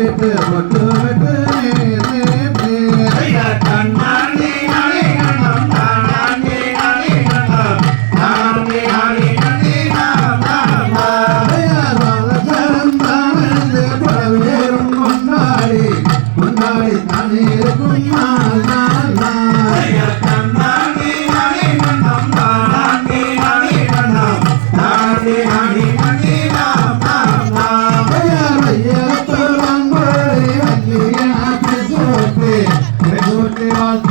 விட்டு பொட்டு Hare